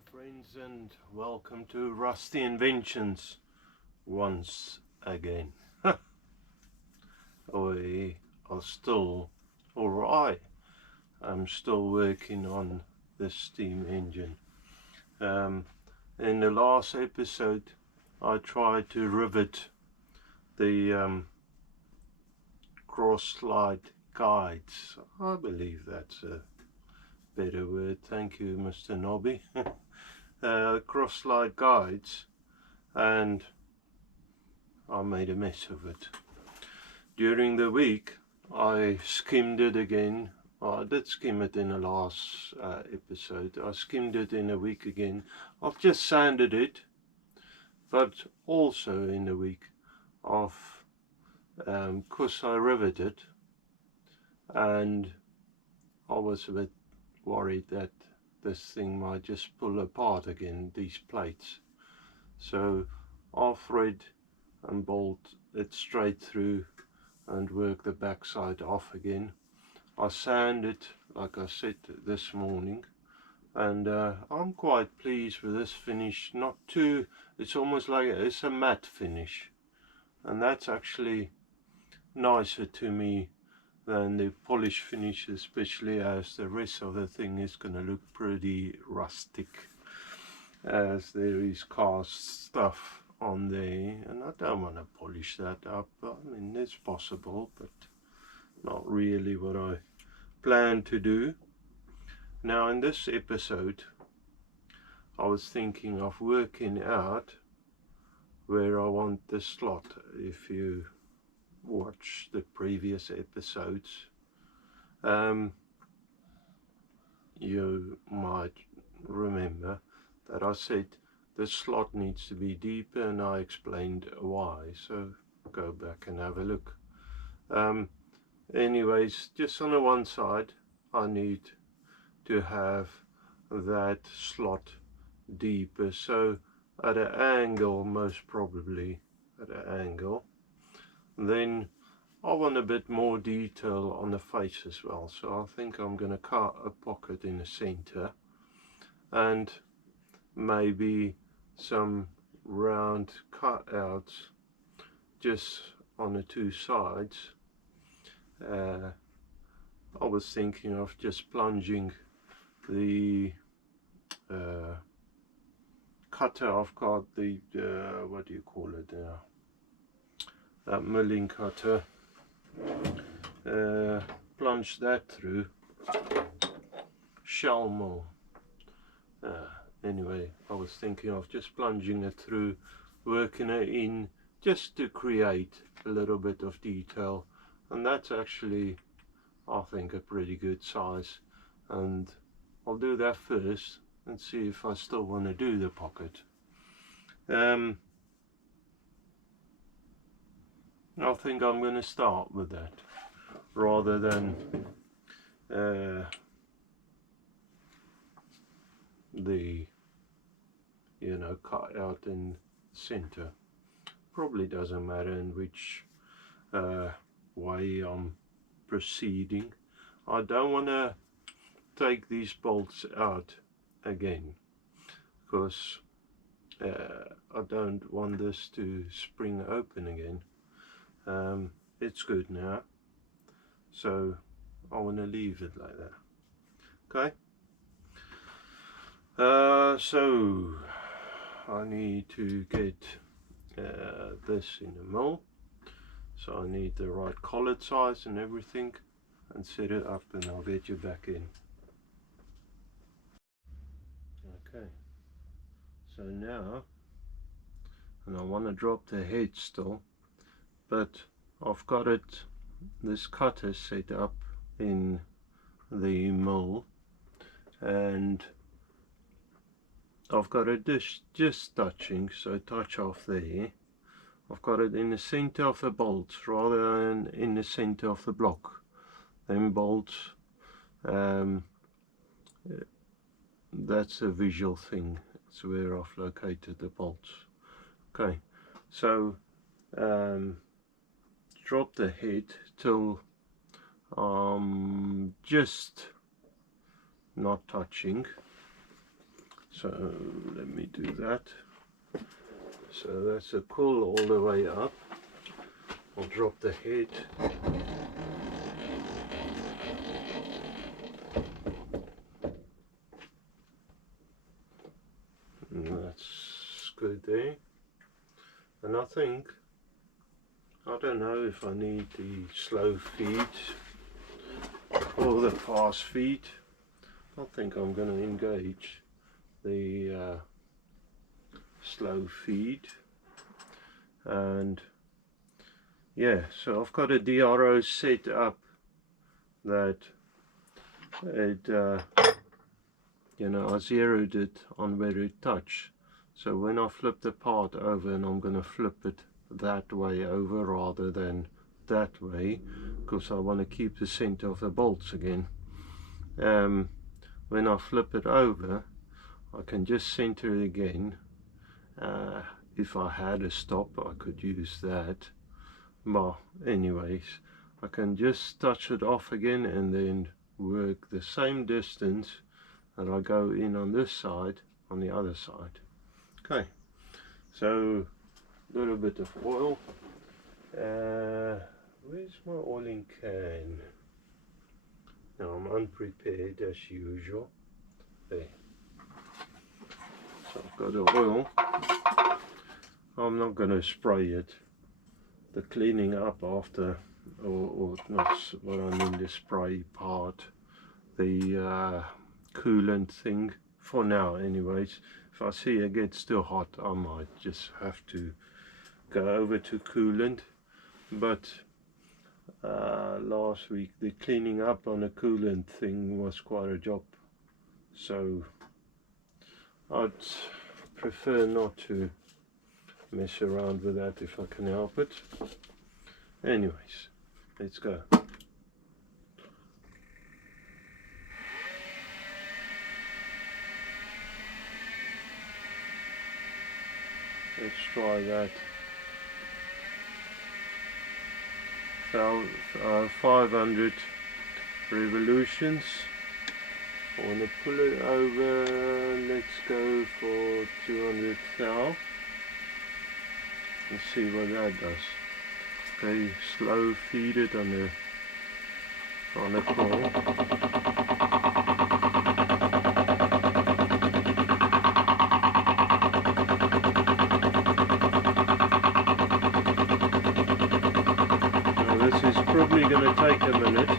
friends, and welcome to Rusty Inventions once again. We are still alright. I'm still working on the steam engine. In the last episode I tried to rivet the cross slide guides. I believe that's a better word. Thank you, Mr. Nobby. Cross slide guides, and I made a mess of it. During the week I skimmed it again. I did skim it in the last episode. I skimmed it in a week again. I've just sanded it, but also in the week I've because I riveted, and I was a bit worried that this thing might just pull apart again, these plates. So I'll thread and bolt it straight through and work the back side off again. I sand it, like I said, this morning, and I'm quite pleased with this finish. Not too, it's almost like it's a matte finish, and that's actually nicer to me than the polish finish, especially as the rest of the thing is going to look pretty rustic, as there is cast stuff on there, and I don't want to polish that up. I mean, it's possible, but not really what I plan to do. Now in this episode I was thinking of working out where I want the slot. If you watch the previous episodes, you might remember that I said the slot needs to be deeper, and I explained why, so go back and have a look. Anyways, just on the one side I need to have that slot deeper, so at an angle, most probably at an angle. Then I want a bit more detail on the face as well, so I think I'm going to cut a pocket in the center and maybe some round cutouts just on the two sides. I was thinking of just plunging the cutter. I've got the what do you call it now, that milling cutter, plunge that through, shell mill. Anyway, I was thinking of just plunging it through, working it in, just to create a little bit of detail, and that's actually, I think, a pretty good size. And I'll do that first and see if I still want to do the pocket. I think I'm going to start with that rather than the cut out in center. Probably doesn't matter in which way I'm proceeding. I don't want to take these bolts out again, because I don't want this to spring open again. It's good now, so I want to leave it like that. Okay. So I need to get this in the mill, so I need the right collet size and everything, and set it up, and I'll get you back in. Okay, so now, and I want to drop the head still, but I've got it, this cutter set up in the mill, and I've got it just touching, so touch off there. I've got it in the center of the bolts rather than in the center of the block. Them bolts, that's a visual thing. It's where I've located the bolts. Okay, so drop the head till just not touching, So let me do that. So that's a pull all the way up. I'll drop the head. And that's good there. And I think, I don't know if I need the slow feed or the fast feed. I think I'm going to engage the slow feed. And yeah, so I've got a DRO set up that it you know, I zeroed it on where it touched. So when I flip the part over, and I'm going to flip it that way over rather than that way, because I want to keep the center of the bolts again. When I flip it over, I can just center it again. If I had a stop, I could use that. But anyways, I can just touch it off again and then work the same distance that I go in on this side on the other side. Okay, so a little bit of oil. Where's my oiling can? Now I'm unprepared as usual. There. So I've got the oil. I'm not going to spray it. The cleaning up after, or not what I mean, the spray part, the coolant thing, for now anyways. If I see it gets too hot, I might just have to go over to coolant. But last week the cleaning up on the coolant thing was quite a job, so I'd prefer not to mess around with that if I can help it. Anyways, let's go. Let's try that. 500 revolutions. I want to pull it over. Let's go for 200 thou. Let's see what that does. Okay, slow feed it on the pull. This is probably going to take a minute.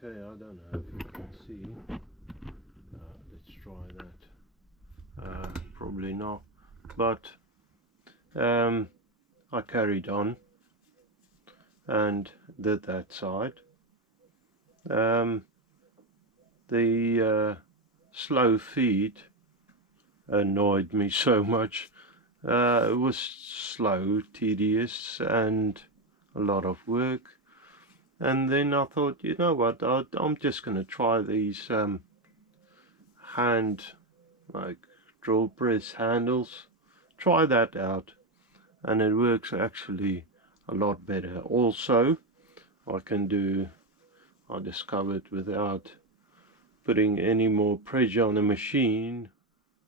Okay, I don't know if you can see. Let's try that. Probably not, but I carried on and did that side. The slow feed annoyed me so much. It was slow, tedious, and a lot of work. And then I thought, you know what, I'm just going to try these hand, like drill press handles. Try that out, and it works actually a lot better. Also, I discovered, without putting any more pressure on the machine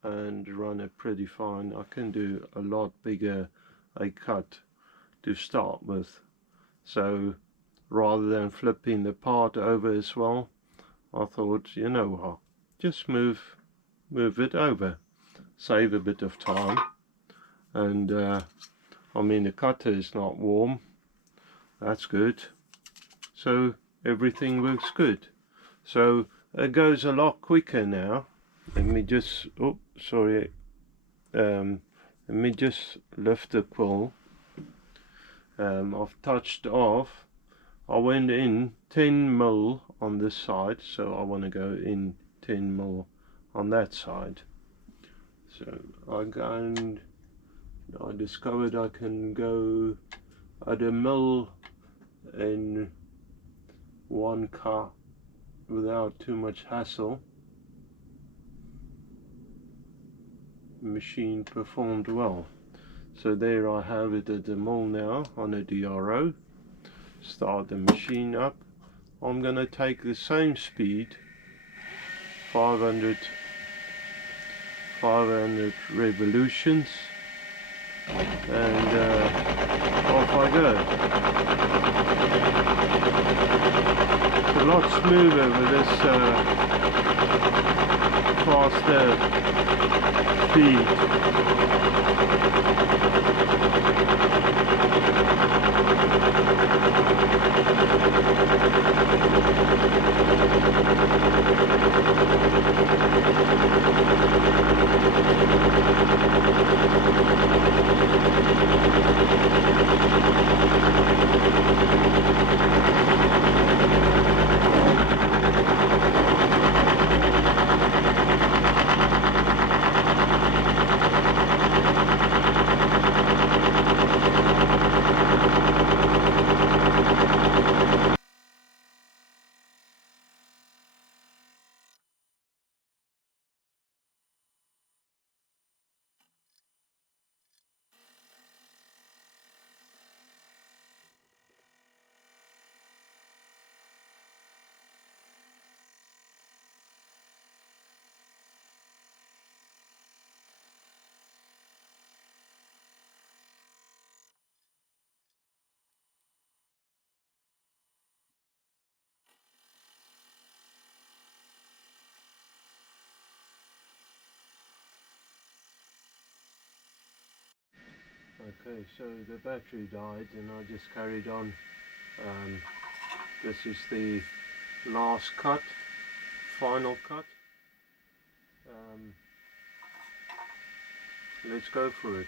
and run it pretty fine, I can do a lot bigger a cut to start with. So rather than flipping the part over as well, I thought, you know what, just move it over, save a bit of time. And I mean, the cutter is not warm, that's good, so everything works good. So it goes a lot quicker now. Let me just, oh sorry, let me just lift the quill. I've touched off. I went in 10 mil on this side, so I want to go in 10 mil on that side. So I discovered I can go at a mil in one cut without too much hassle. The machine performed well. So there I have it at the mil now on a DRO. Start the machine up. I'm gonna take the same speed, 500 revolutions, and off I go. It's a lot smoother with this faster speed. Okay, so the battery died and I just carried on. This is the last cut, final cut. Let's go for it.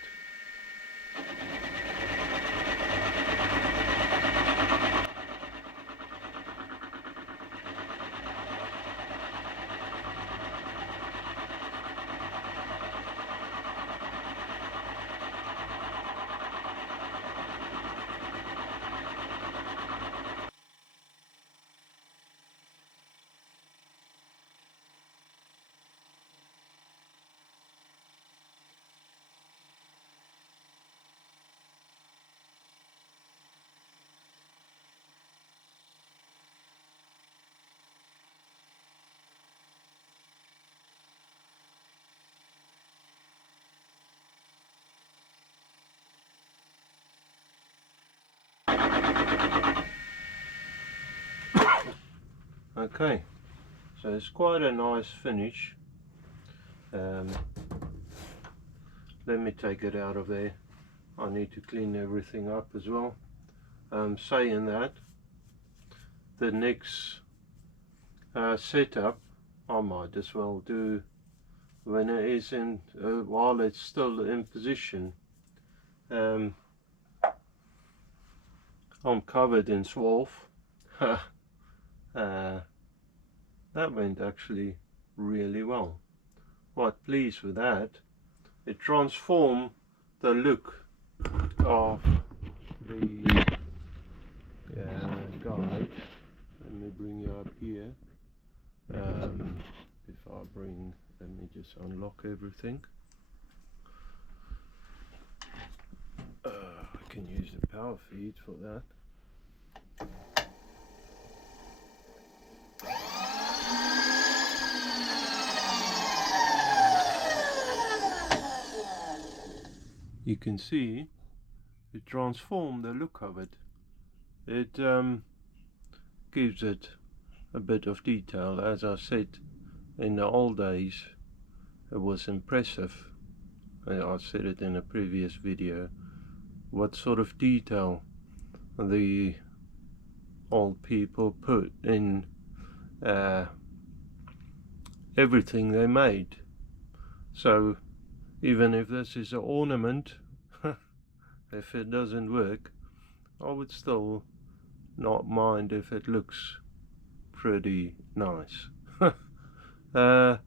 Okay, so it's quite a nice finish. Let me take it out of there. I need to clean everything up as well. Saying that, the next setup, I might as well do when it is in, while it's still in position. I'm covered in swarf. That went actually really well. Quite pleased with that. It transformed the look of the guide. Let me bring you up here. If I bring, let me just unlock everything. I can use the power feed for that. You can see it transformed the look of it. It gives it a bit of detail. As I said, in the old days it was impressive. I said it in a previous video, what sort of detail the old people put in everything they made. So even if this is an ornament, if it doesn't work, I would still not mind if it looks pretty nice. I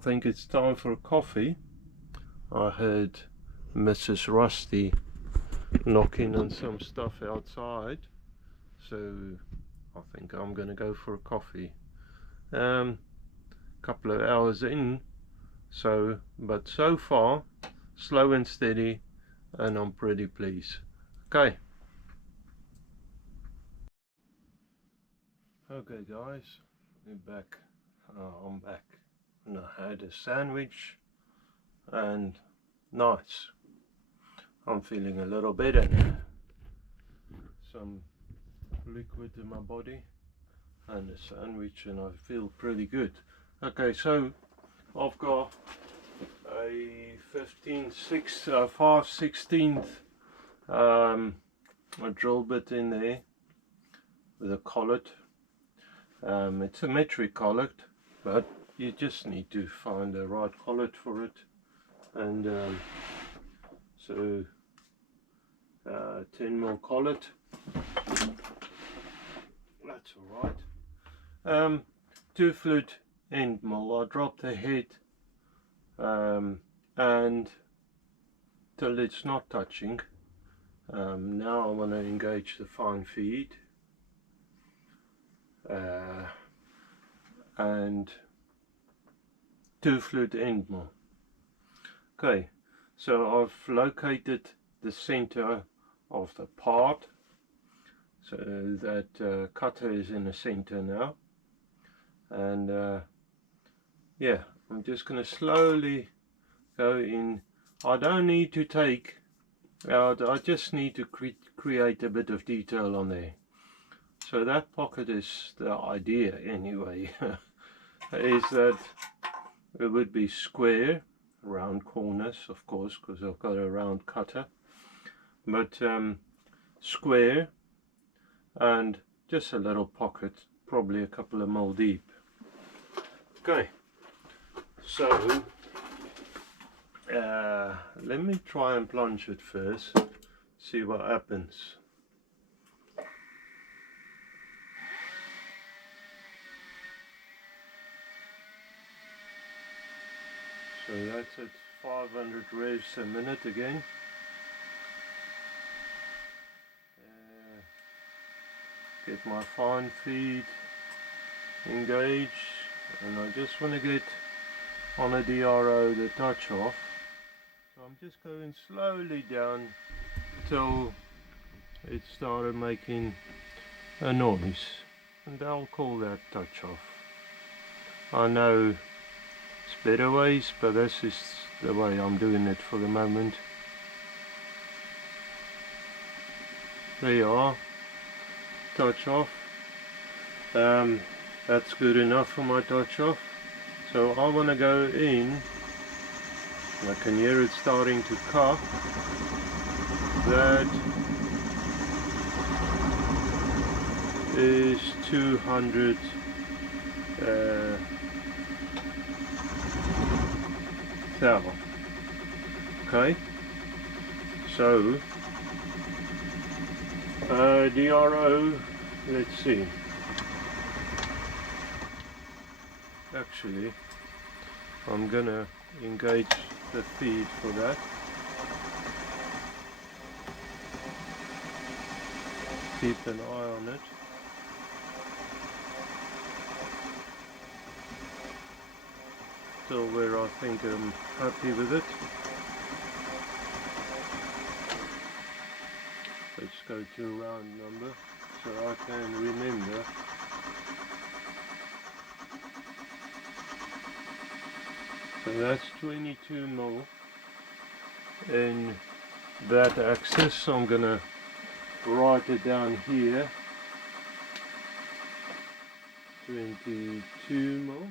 think it's time for a coffee. I heard Mrs. Rusty knocking on some stuff outside, so I think I'm gonna go for a coffee. Couple of hours in, but so far slow and steady, and I'm pretty pleased. Okay guys, we're back. I'm back, and I had a sandwich, and nice. I'm feeling a little better now. Some liquid in my body and a sandwich, and I feel pretty good. Okay, so I've got a 5/16 a drill bit in there with a collet. It's a metric collet, but you just need to find the right collet for it. And so 10mm collet, that's alright. 2 flute end mill. I dropped the head and till it's not touching. Now I want to engage the fine feed and 2 flute end mill. Okay, so I've located the center of the part, so that cutter is in the center now, and yeah, I'm just going to slowly go in. I don't need to take out, I just need to create a bit of detail on there. So that pocket is the idea anyway, is that it would be square, round corners of course, because I've got a round cutter, but square, and just a little pocket, probably a couple of mil deep. Okay, so let me try and plunge it first, see what happens. So that's at 500 revs a minute again. Get my fine feed engaged, and I just want to get on a DRO the touch off. So I'm just going slowly down till it started making a noise, and I'll call that touch off. I know it's better ways, but this is the way I'm doing it for the moment. There you are, touch off. That's good enough for my touch off. So I want to go in. I can hear it starting to cough. That is 200 thou. Okay, so DRO, let's see. Actually, I'm gonna engage the feed for that. Keep an eye on it. Till where I think I'm happy with it. Let's go to a round number so I can remember. So that's 22 mil in that axis. I'm gonna write it down here. 22 mil.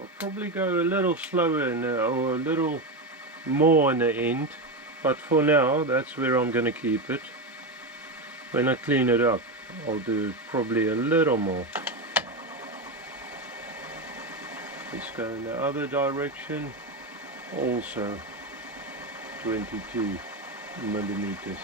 I'll probably go a little slower or a little more in the end, but for now that's where I'm gonna keep it. When I clean it up, I'll do probably a little more. Let's go in the other direction, also 22 millimeters.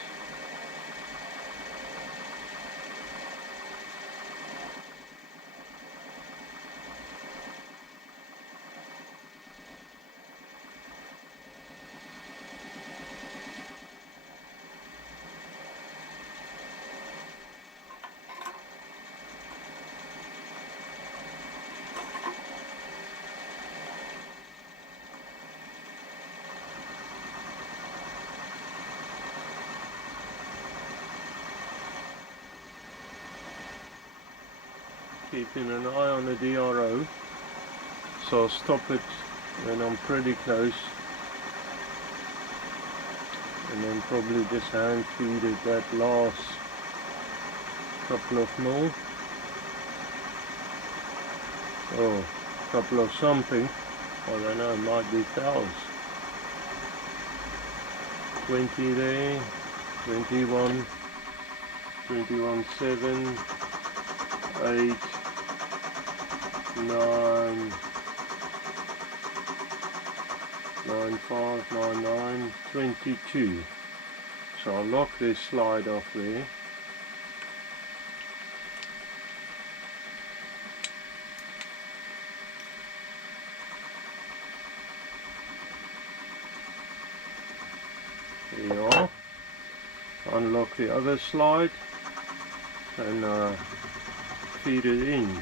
Keeping an eye on the DRO, so I'll stop it when I'm pretty close, and then probably just hand feed it that last couple of mil, or couple of something, I don't know, it might be thous. 20 there, 21, 21.7, 8, 9, 9.5, 9.9, 22. So I'll lock this slide off there. There you are. Unlock the other slide and feed it in.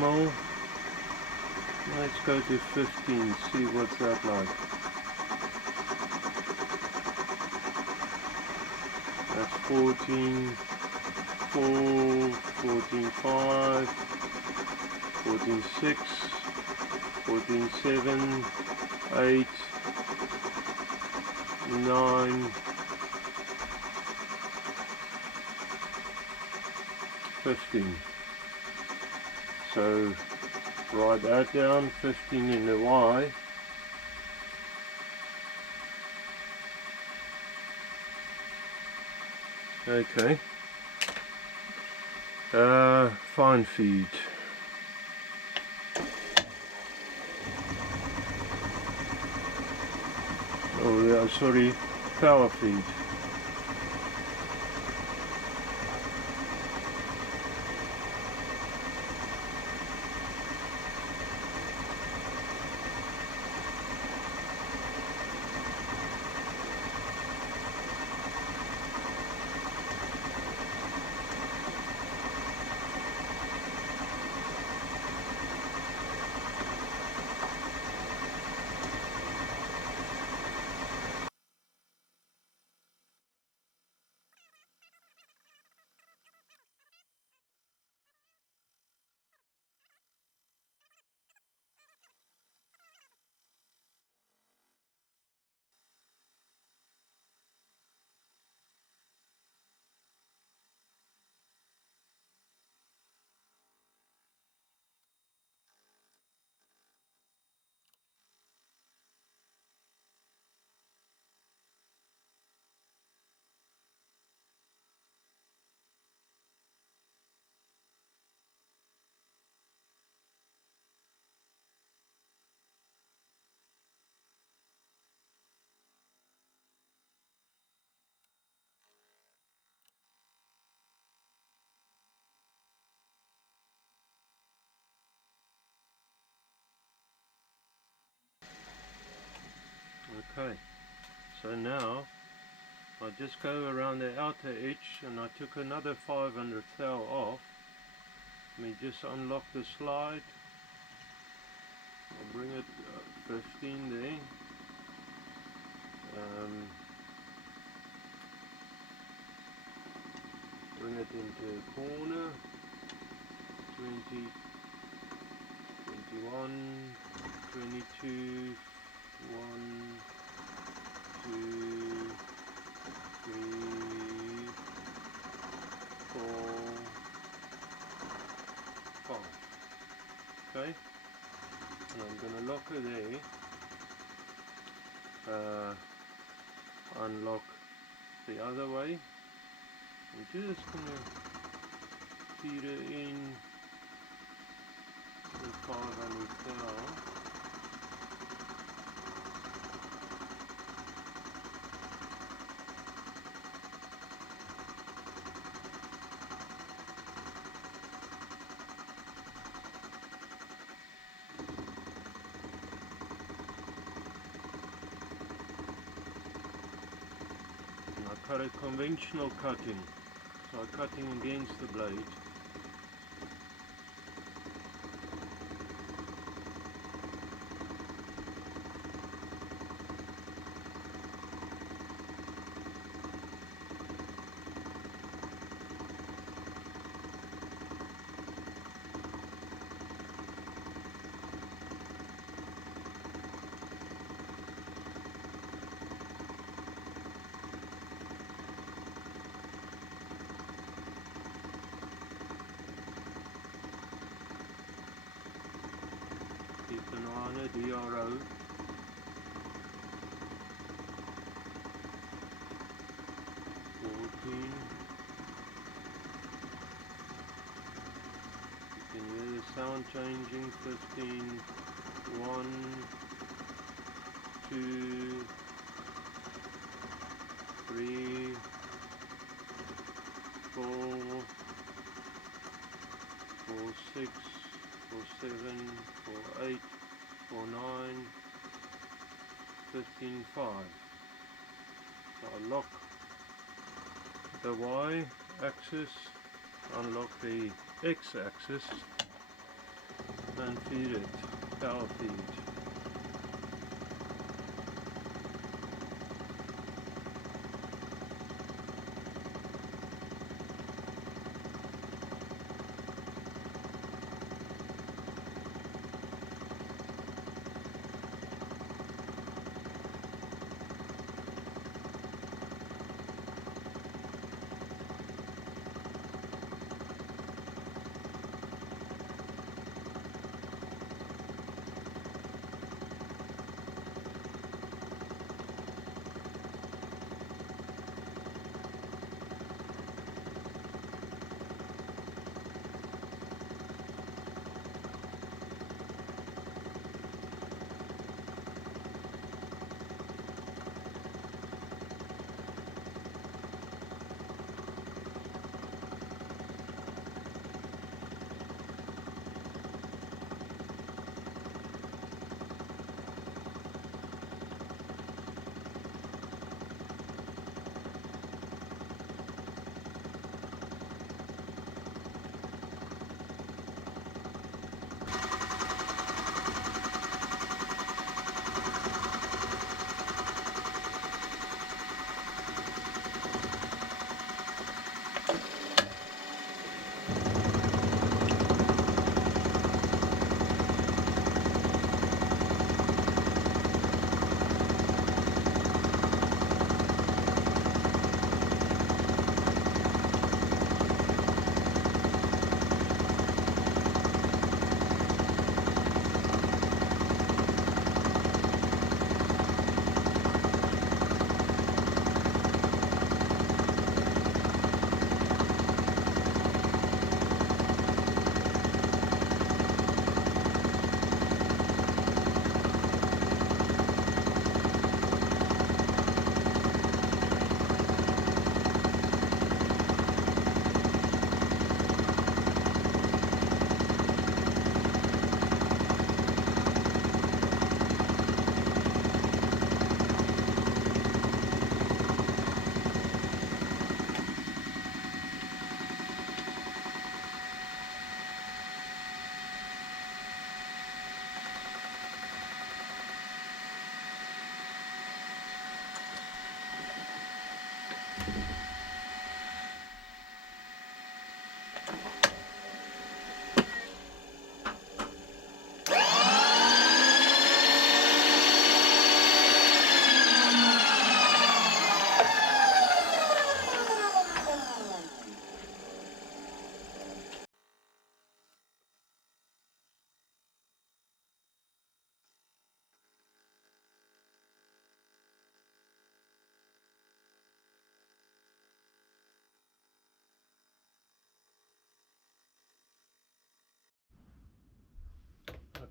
Mil. Let's go to 15, see what's that like. That's 14, 4, 14, 5, 14, 6, 14, 7, 8, 9, 15. So write that down, 15 in the Y. Okay. Fine feed. Oh yeah, sorry, power feed. Okay, so now I just go around the outer edge, and I took another 500 thou off. Let me just unlock the slide. I'll bring it 15 there. Bring it into a corner. 20, 21, 22, 1, 2, 3, 4, 5. Okay, and I'm going to lock her there. Unlock the other way. I'm just going to feed her in the 500 thou. I cut a conventional cutting, so I'm cutting against the blade. Keep an eye on a DRO. You can hear the sound changing. 15, 1, 2, 3, 4, 4, 6, 4, 7, 4, 8, 4, 9, 15, 5. So I lock the Y axis, unlock the X axis, and feed it, power feed.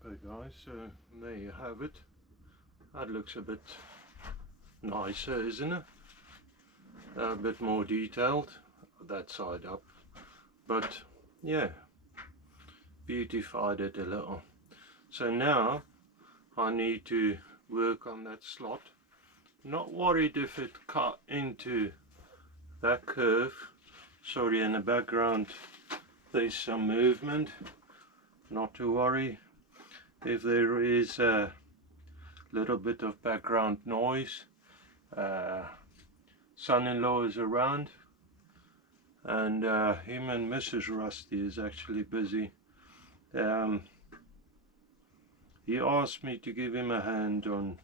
Okay guys, so there you have it. That looks a bit nicer, isn't it? A bit more detailed, that side up, but yeah, beautified it a little. So now I need to work on that slot. Not worried if it cut into that curve. Sorry, in the background there's some movement. Not to worry if there is a little bit of background noise. Son-in-law is around, and him and Mrs. Rusty is actually busy. He asked me to give him a hand on,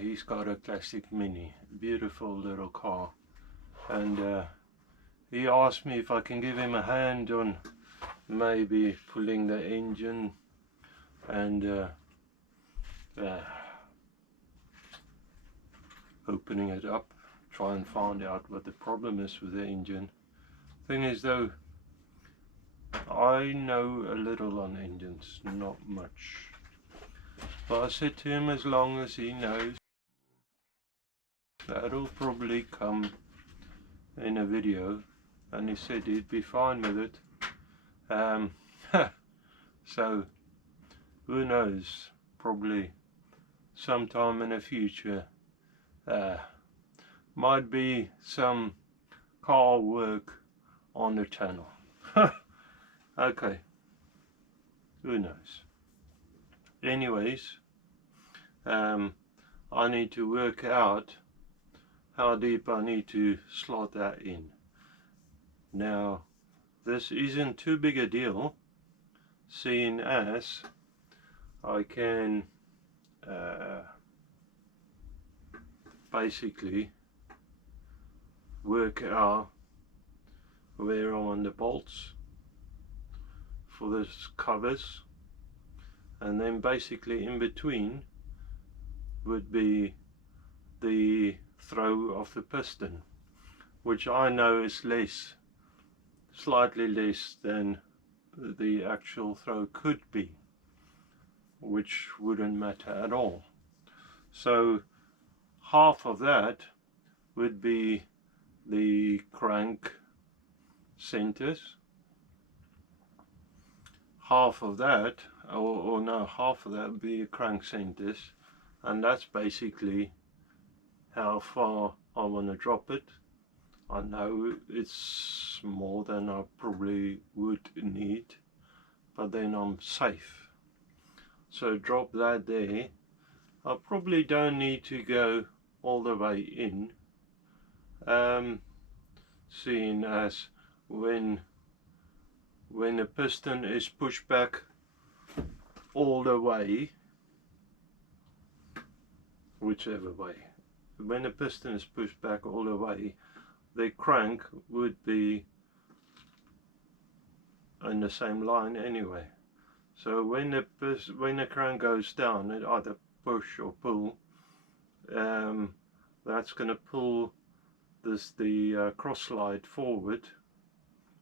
he's got a classic Mini, beautiful little car, and he asked me if I can give him a hand on maybe pulling the engine and opening it up, try and find out what the problem is with the engine. Thing is though, I know a little on engines, not much, but I said to him, as long as he knows, that'll probably come in a video, and he said he'd be fine with it. So who knows, probably sometime in the future might be some car work on the channel. Okay, who knows. Anyways, I need to work out how deep I need to slot that in. Now, this isn't too big a deal, seeing as I can basically work out where I want the bolts for the covers, and then basically in between would be the throw of the piston, which I know is less, slightly less than the actual throw could be, which wouldn't matter at all. So half of that would be the crank centers, half of that, or no, half of that would be crank centers, and that's basically how far I want to drop it. I know it's more than I probably would need, but then I'm safe. So drop that there. I probably don't need to go all the way in, seeing as when the piston is pushed back all the way, whichever way, when the piston is pushed back all the way, the crank would be in the same line anyway. So when the crank goes down, it either push or pull. That's going to pull the cross slide forward,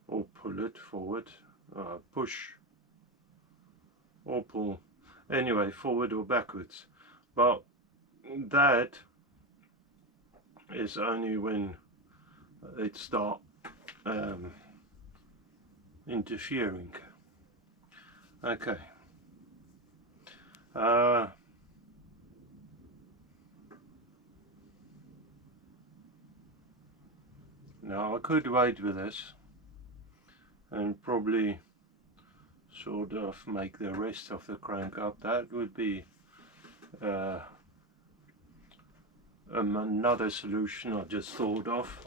or pull it forward, push or pull, anyway, forward or backwards. But that is only when it start interfering. Okay. Now I could wait with this and probably sort of make the rest of the crank up. That would be another solution I just thought of.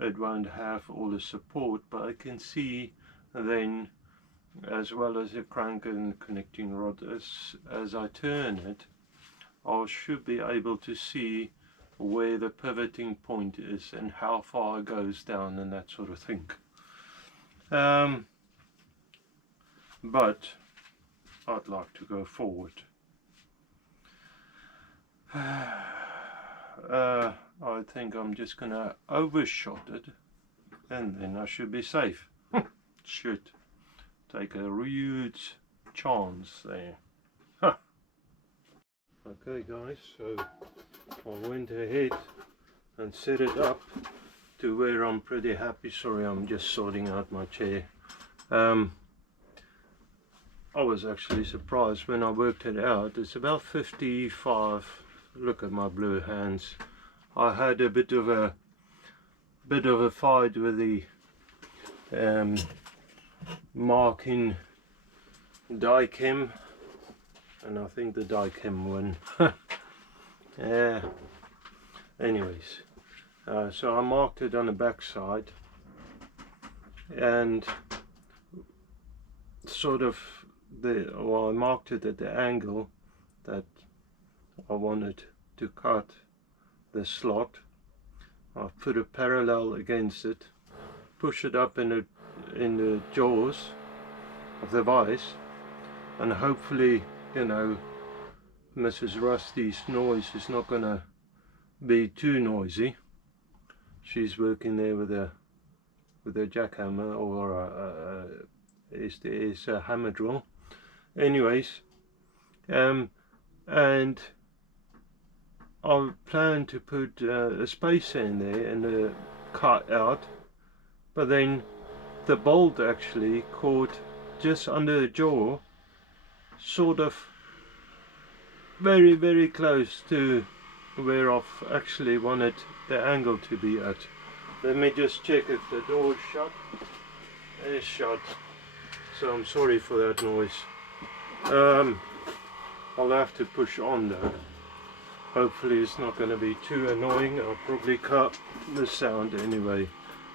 It won't have all the support, but I can see then, as well as the crank and connecting rod, as I turn it, I should be able to see where the pivoting point is and how far it goes down and that sort of thing. But I'd like to go forward. I think I'm just gonna overshot it, and then I should be safe. Should take a huge chance there. Huh. Okay guys, so I went ahead and set it up to where I'm pretty happy. Sorry, I'm just sorting out my chair. I was actually surprised when I worked it out. It's about 55. Look at my blue hands. I had a bit of a fight with the marking die chem, and I think the die chem won. Yeah. Anyways, so I marked it on the back side and sort of I marked it at the angle that I wanted to cut the slot. I've put a parallel against it, push it up in the jaws of the vise, and hopefully, you know, Mrs. Rusty's noise is not gonna be too noisy. She's working there with a jackhammer, or is a hammer drill. Anyways, and I plan to put a spacer in there and a cut out, but then the bolt actually caught just under the jaw, sort of very close to where I've actually wanted the angle to be at. Let me just check if the door is shut. It's shut, so I'm sorry for that noise. I'll have to push on though. Hopefully it's not going to be too annoying. I'll probably cut the sound anyway,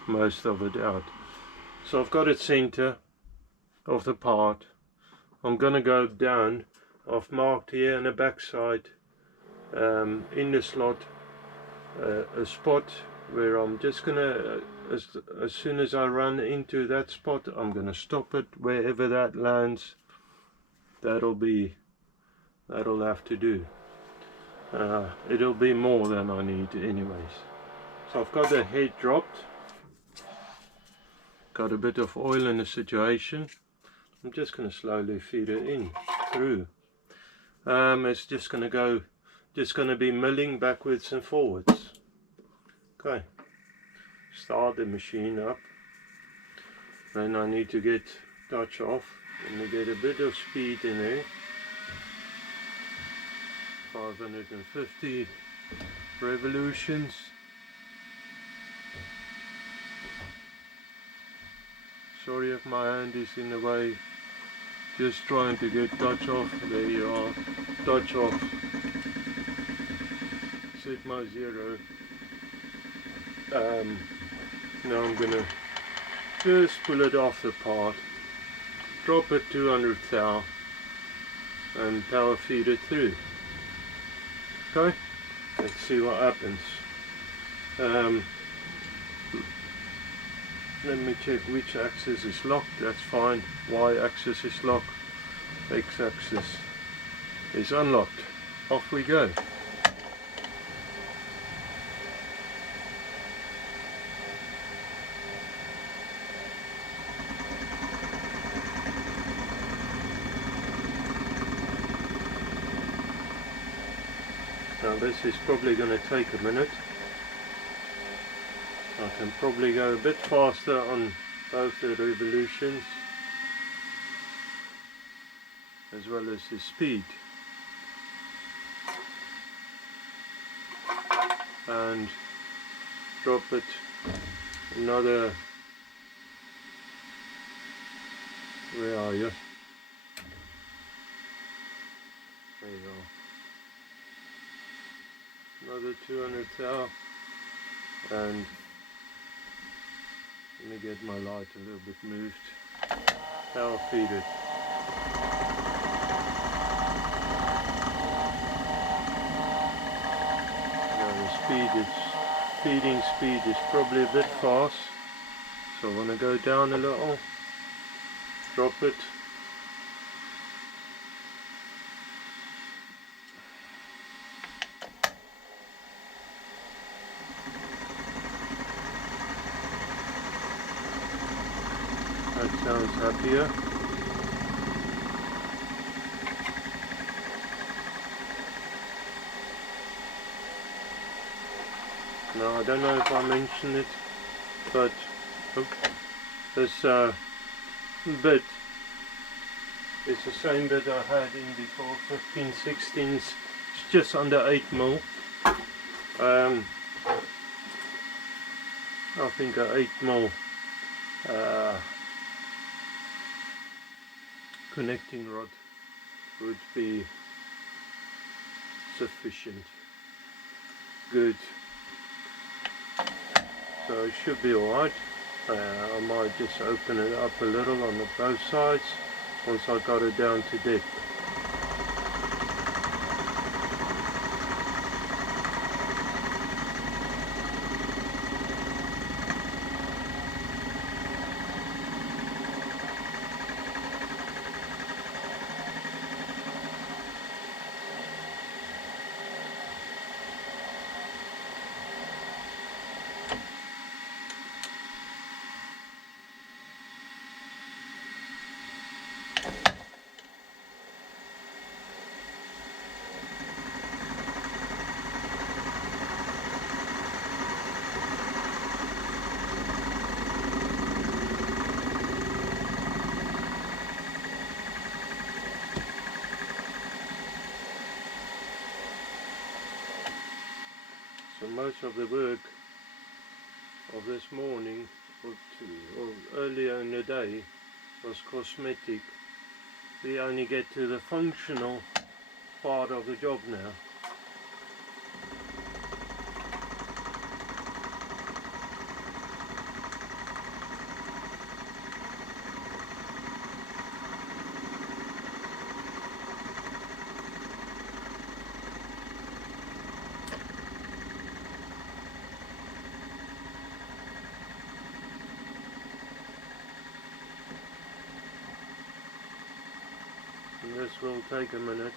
most of it out. So I've got it center of the part. I'm going to go down. I've marked here on the back side, in the slot, a spot where I'm just going to, as soon as I run into that spot, I'm going to stop it wherever that lands. That'll have to do. It'll be more than I need anyways. So I've got the head dropped, got a bit of oil in the situation. I'm just going to slowly feed it in through. It's just going to be milling backwards and forwards. Okay, start the machine up. Then I need to get touch off. Let me get a bit of speed in there. 550 revolutions. Sorry if my hand is in the way. Just trying to get touch off. There you are. Touch off. Set my 0. Now I'm gonna just pull it off the part. Drop it 200 thou and power feed it through. Okay, let's see what happens. Let me check which axis is locked. That's fine. Y axis is locked. X axis is unlocked. Off we go. Now this is probably going to take a minute. I can probably go a bit faster on both the revolutions as well as the speed. And drop it another, where are you? There you are. Another 200 thou, and let me get my light a little bit moved. Power feed it. Now the feeding speed is probably a bit fast, so I want to go down a little, drop it. That sounds happier. Now I don't know if I mentioned it, but this bit is the same bit I had in before, 15, 16s. It's just under 8mm. I think a 8mm connecting rod would be sufficient. Good. So it should be alright. I might just open it up a little on both sides once I got it down to depth. So most of the work of this morning or earlier in the day was cosmetic. We only get to the functional part of the job now. And this will take a minute.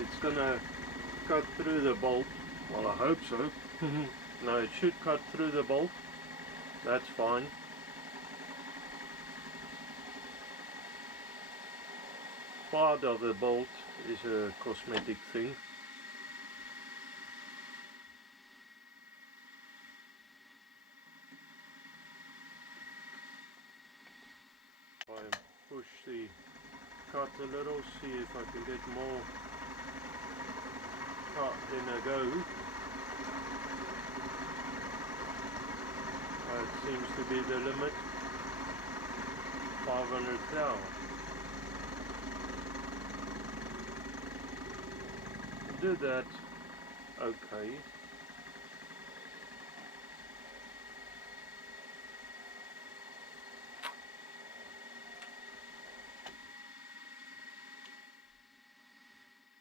It's gonna cut through the bolt. Well, I hope so. No, it should cut through the bolt. That's fine. Part of the bolt is a cosmetic thing. I push the cut a little, see if I can get more cut in a go. That seems to be the limit. 500 thou. Do that. Okay.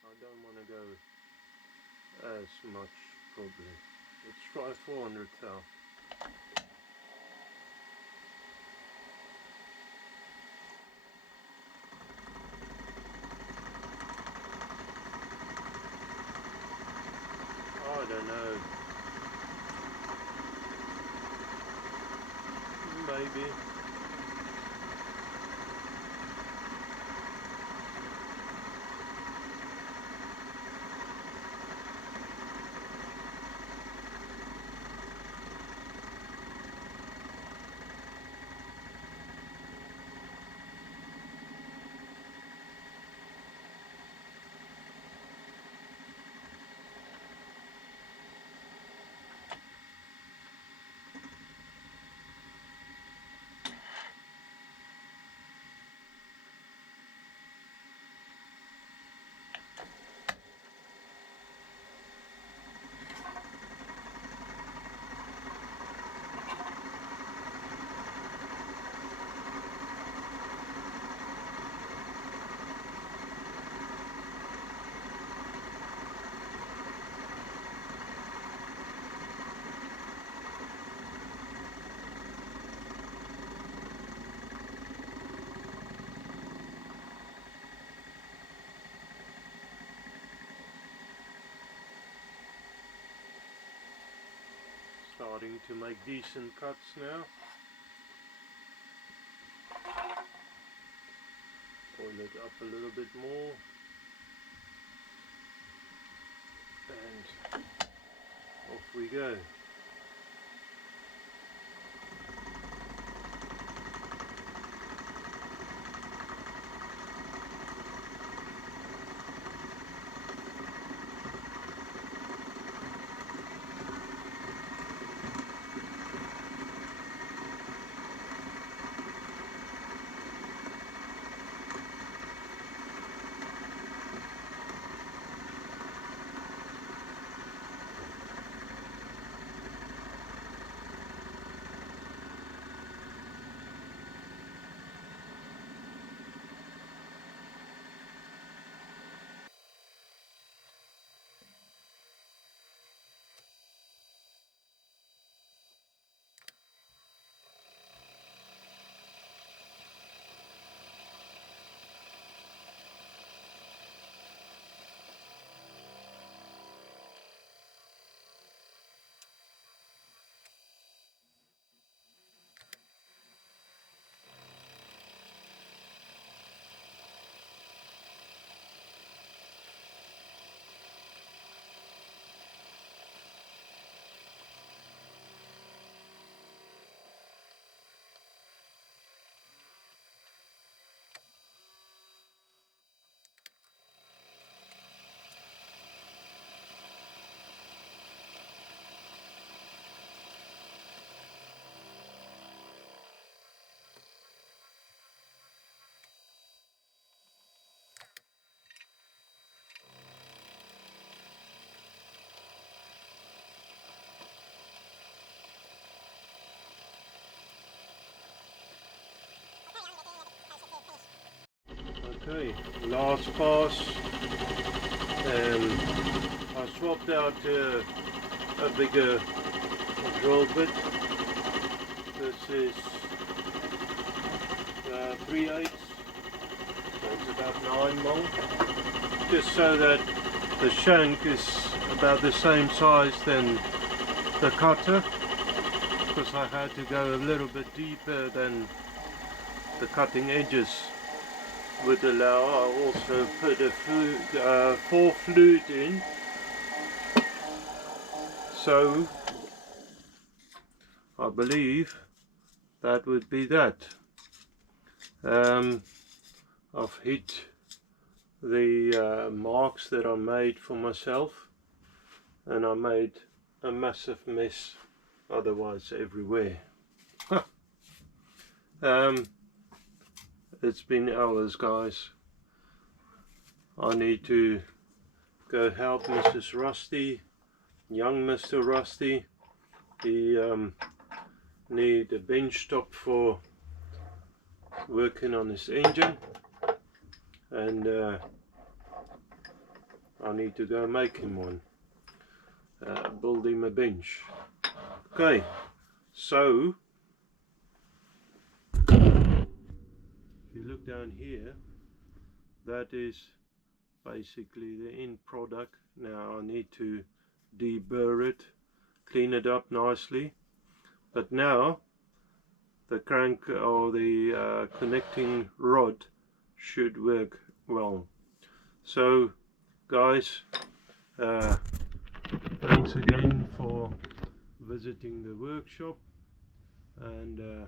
I don't want to go as much probably. Let's try 400 thou. I don't know. Maybe. starting to make decent cuts now. Oil it up a little bit more, and off we go. Okay, last pass. I swapped out a bigger drill bit. This is 3/8, so it's about 9 mil. Just so that the shank is about the same size than the cutter, because I had to go a little bit deeper than the cutting edges would allow. I also put a 4 flute in, so I believe that would be that. I've hit the marks that I made for myself, and I made a massive mess otherwise everywhere. It's been hours, guys. I need to go help Mrs. Rusty, young Mr. Rusty. He need a bench top for working on his engine, and I need to go make him one, build him a bench. Okay, so if you look down here, that is basically the end product. Now I need to deburr it, clean it up nicely, but now the crank or the connecting rod should work well. So guys, thanks again for visiting the workshop and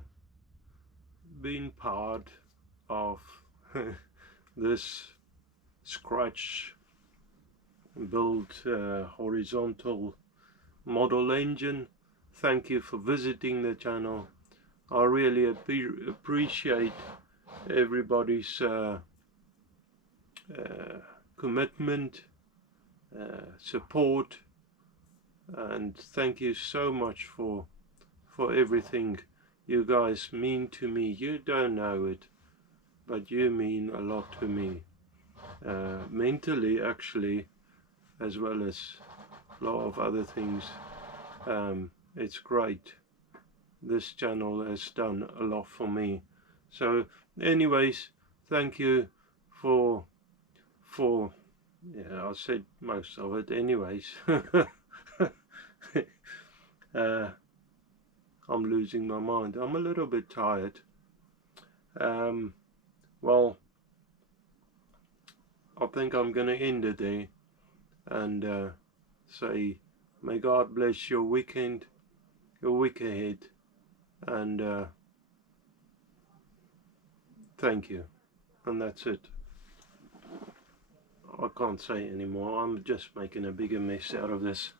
being part of this scratch built horizontal model engine. Thank you for visiting the channel. I really appreciate everybody's commitment, support, and thank you so much for everything you guys mean to me. You don't know it, but you mean a lot to me, mentally actually, as well as a lot of other things. It's great. This channel has done a lot for me. So anyways, thank you for yeah, I said most of it anyways. I'm losing my mind. I'm a little bit tired. Well, I think I'm gonna end it there and say, may God bless your weekend, your week ahead, and thank you. And that's it. I can't say anymore. I'm just making a bigger mess out of this.